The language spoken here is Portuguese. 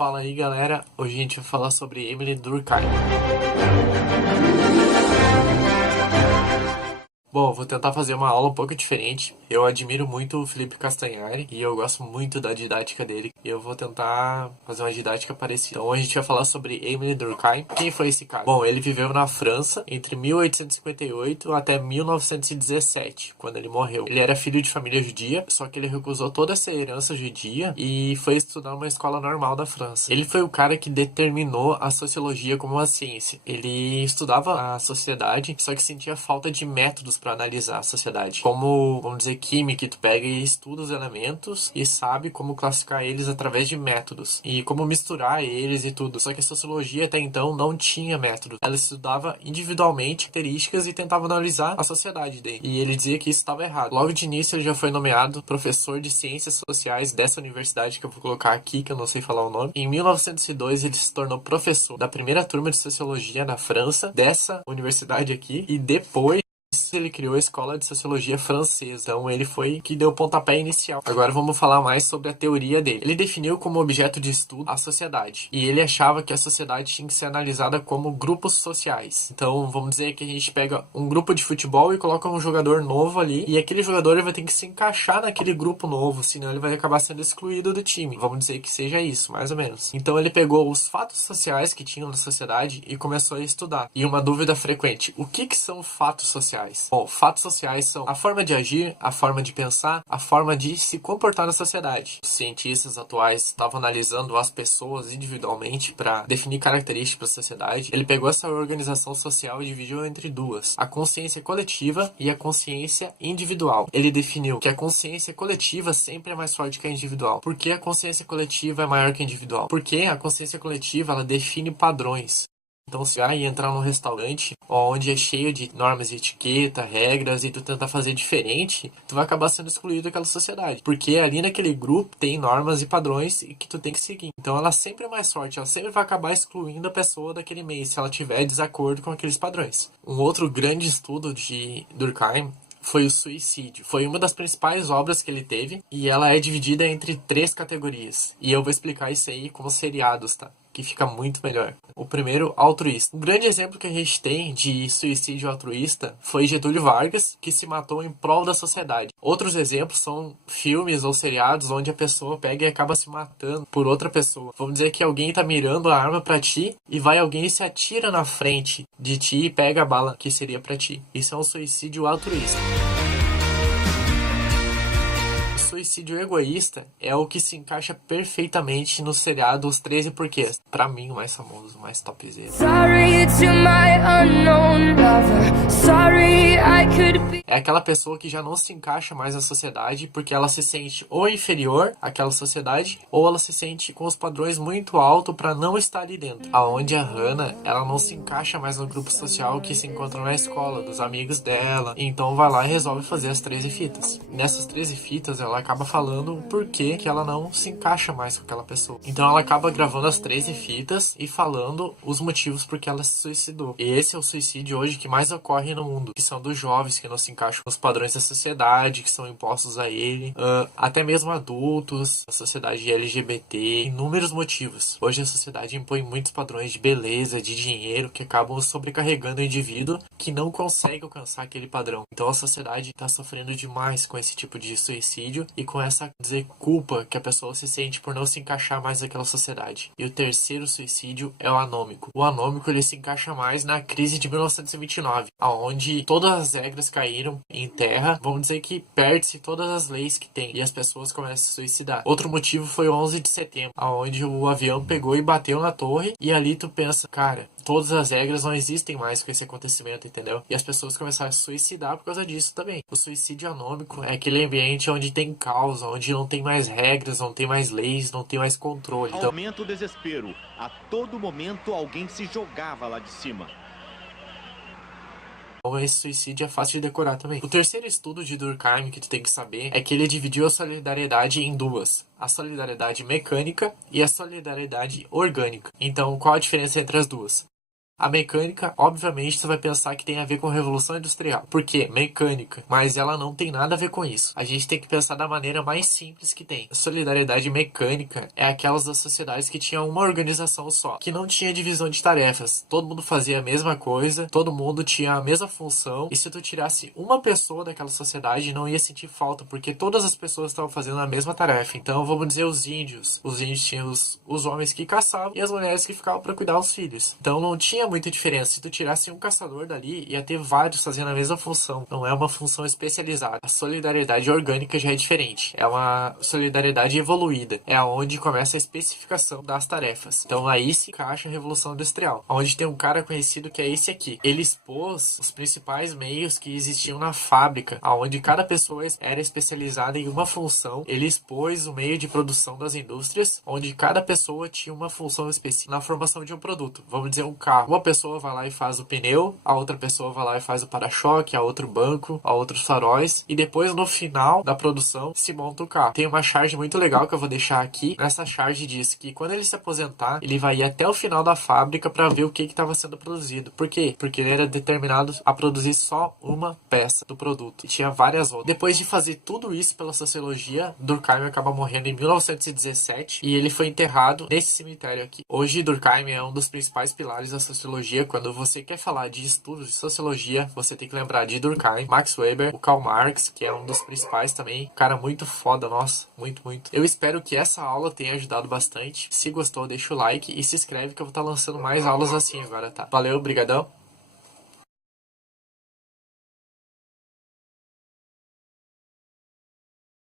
Fala aí, galera. Hoje a gente vai falar sobre Emily Durkheim. Bom, vou tentar fazer uma aula um pouco diferente. Eu admiro muito o Felipe Castanhari e eu gosto muito da didática dele. E eu vou tentar fazer uma didática parecida. Então a gente vai falar sobre Emily Durkheim. Quem foi esse cara? Bom, ele viveu na França entre 1858 até 1917, quando ele morreu. Ele era filho de família judia, só que ele recusou toda essa herança judia e foi estudar numa escola normal da França. Ele foi o cara que determinou a sociologia como uma ciência. Ele estudava a sociedade, só que sentia falta de métodos para analisar a sociedade. Como, vamos dizer, química, tu pega e estuda os elementos e sabe como classificar eles através de métodos e como misturar eles e tudo. Só que a sociologia até então não tinha método. Ela estudava individualmente características e tentava analisar a sociedade dele. E ele dizia que isso estava errado. Logo de início ele já foi nomeado professor de ciências sociais dessa universidade que eu vou colocar aqui, que eu não sei falar o nome. Em 1902 ele se tornou professor da primeira turma de sociologia na França, dessa universidade aqui, e depois ele criou a Escola de Sociologia Francesa. Então ele foi que deu o pontapé inicial. Agora vamos falar mais sobre a teoria dele. Ele definiu como objeto de estudo a sociedade. E ele achava que a sociedade tinha que ser analisada como grupos sociais. Então vamos dizer que a gente pega um grupo de futebol e coloca um jogador novo ali. E aquele jogador ele vai ter que se encaixar naquele grupo novo, senão ele vai acabar sendo excluído do time. Vamos dizer que seja isso, mais ou menos. Então ele pegou os fatos sociais que tinham na sociedade e começou a estudar. E uma dúvida frequente: o que são fatos sociais? Bom, fatos sociais são a forma de agir, a forma de pensar, a forma de se comportar na sociedade. Os cientistas atuais estavam analisando as pessoas individualmente para definir características da sociedade. Ele pegou essa organização social e dividiu entre duas: a consciência coletiva e a consciência individual. Ele definiu que a consciência coletiva sempre é mais forte que a individual. Por que a consciência coletiva é maior que a individual? Porque a consciência coletiva ela define padrões. Então, se vai entrar num restaurante onde é cheio de normas de etiqueta, regras, e tu tentar fazer diferente, tu vai acabar sendo excluído daquela sociedade. Porque ali naquele grupo tem normas e padrões que tu tem que seguir. Então, ela sempre é mais forte, ela sempre vai acabar excluindo a pessoa daquele meio, se ela tiver desacordo com aqueles padrões. Um outro grande estudo de Durkheim foi o suicídio. Foi uma das principais obras que ele teve e ela é dividida entre 3 categorias. E eu vou explicar isso aí como seriados, tá? Que fica muito melhor. O primeiro, altruísta. Um grande exemplo que a gente tem de suicídio altruísta foi Getúlio Vargas, que se matou em prol da sociedade. Outros exemplos são filmes ou seriados onde a pessoa pega e acaba se matando por outra pessoa. Vamos dizer que alguém tá mirando a arma pra ti e vai alguém e se atira na frente de ti e pega a bala que seria pra ti. Isso é um suicídio altruísta. Suicídio egoísta é o que se encaixa perfeitamente no seriado Os 13 Porquês. Pra mim, o mais famoso, o mais topzera. É aquela pessoa que já não se encaixa mais na sociedade porque ela se sente ou inferior àquela sociedade ou ela se sente com os padrões muito altos pra não estar ali dentro. Aonde a Hannah, ela não se encaixa mais no grupo social que se encontra na escola, dos amigos dela. Então vai lá e resolve fazer as 13 fitas. Nessas 13 fitas, ela acaba falando o porquê que ela não se encaixa mais com aquela pessoa. Então ela acaba gravando as 13 fitas e falando os motivos por que ela se suicidou. E esse é o suicídio hoje que mais ocorre no mundo, que são dos jovens que não se encaixam com os padrões da sociedade, que são impostos a ele, até mesmo adultos, a sociedade LGBT, inúmeros motivos. Hoje a sociedade impõe muitos padrões de beleza, de dinheiro, que acabam sobrecarregando o indivíduo que não consegue alcançar aquele padrão. Então a sociedade está sofrendo demais com esse tipo de suicídio e com essa culpa que a pessoa se sente por não se encaixar mais naquela sociedade. E o terceiro suicídio é o anômico. O anômico ele se encaixa mais na crise de 1929, onde todas as regras caíram em terra. Vamos dizer que perde-se todas as leis que tem e as pessoas começam a se suicidar. Outro motivo foi o 11 de setembro, onde o avião pegou e bateu na torre e ali tu pensa, cara, todas as regras não existem mais com esse acontecimento, entendeu? E as pessoas começaram a se suicidar por causa disso também. O suicídio anômico é aquele ambiente onde tem caos, onde não tem mais regras, não tem mais leis, não tem mais controle. Então, aumenta o desespero. A todo momento alguém se jogava lá de cima. Então esse suicídio é fácil de decorar também. O terceiro estudo de Durkheim que tu tem que saber é que ele dividiu a solidariedade em duas: a solidariedade mecânica e a solidariedade orgânica. Então, qual a diferença entre as duas? A mecânica, obviamente, você vai pensar que tem a ver com a Revolução Industrial. Por quê? Mecânica. Mas ela não tem nada a ver com isso. A gente tem que pensar da maneira mais simples que tem. A solidariedade mecânica é aquelas das sociedades que tinham uma organização só, que não tinha divisão de tarefas. Todo mundo fazia a mesma coisa, todo mundo tinha a mesma função, e se tu tirasse uma pessoa daquela sociedade, não ia sentir falta, porque todas as pessoas estavam fazendo a mesma tarefa. Então, vamos dizer os índios. Os índios tinham os homens que caçavam e as mulheres que ficavam para cuidar dos filhos. Então, não tinha muita diferença. Se tu tirasse um caçador dali, ia ter vários fazendo a mesma função. Não é uma função especializada. A solidariedade orgânica já é diferente. É uma solidariedade evoluída. É onde começa a especificação das tarefas. Então, aí se encaixa a Revolução Industrial, onde tem um cara conhecido que é esse aqui. Ele expôs os principais meios que existiam na fábrica, onde cada pessoa era especializada em uma função. Ele expôs o meio de produção das indústrias, onde cada pessoa tinha uma função específica na formação de um produto. Vamos dizer, um carro. Uma pessoa vai lá e faz o pneu, a outra pessoa vai lá e faz o para-choque, a outro banco, a outros faróis, e depois no final da produção se monta o carro. Tem uma charge muito legal que eu vou deixar aqui. Nessa charge diz que quando ele se aposentar, ele vai ir até o final da fábrica para ver o que estava sendo produzido. Por quê? Porque ele era determinado a produzir só uma peça do produto. E tinha várias outras. Depois de fazer tudo isso pela sociologia, Durkheim acaba morrendo em 1917 e ele foi enterrado nesse cemitério aqui. Hoje, Durkheim é um dos principais pilares da sociologia. Quando você quer falar de estudos de sociologia, você tem que lembrar de Durkheim, Max Weber, o Karl Marx, que é um dos principais também. Cara muito foda, nossa, muito, muito. Eu espero que essa aula tenha ajudado bastante. Se gostou, deixa o like e se inscreve que eu vou estar lançando mais aulas assim agora, tá? Valeu, brigadão.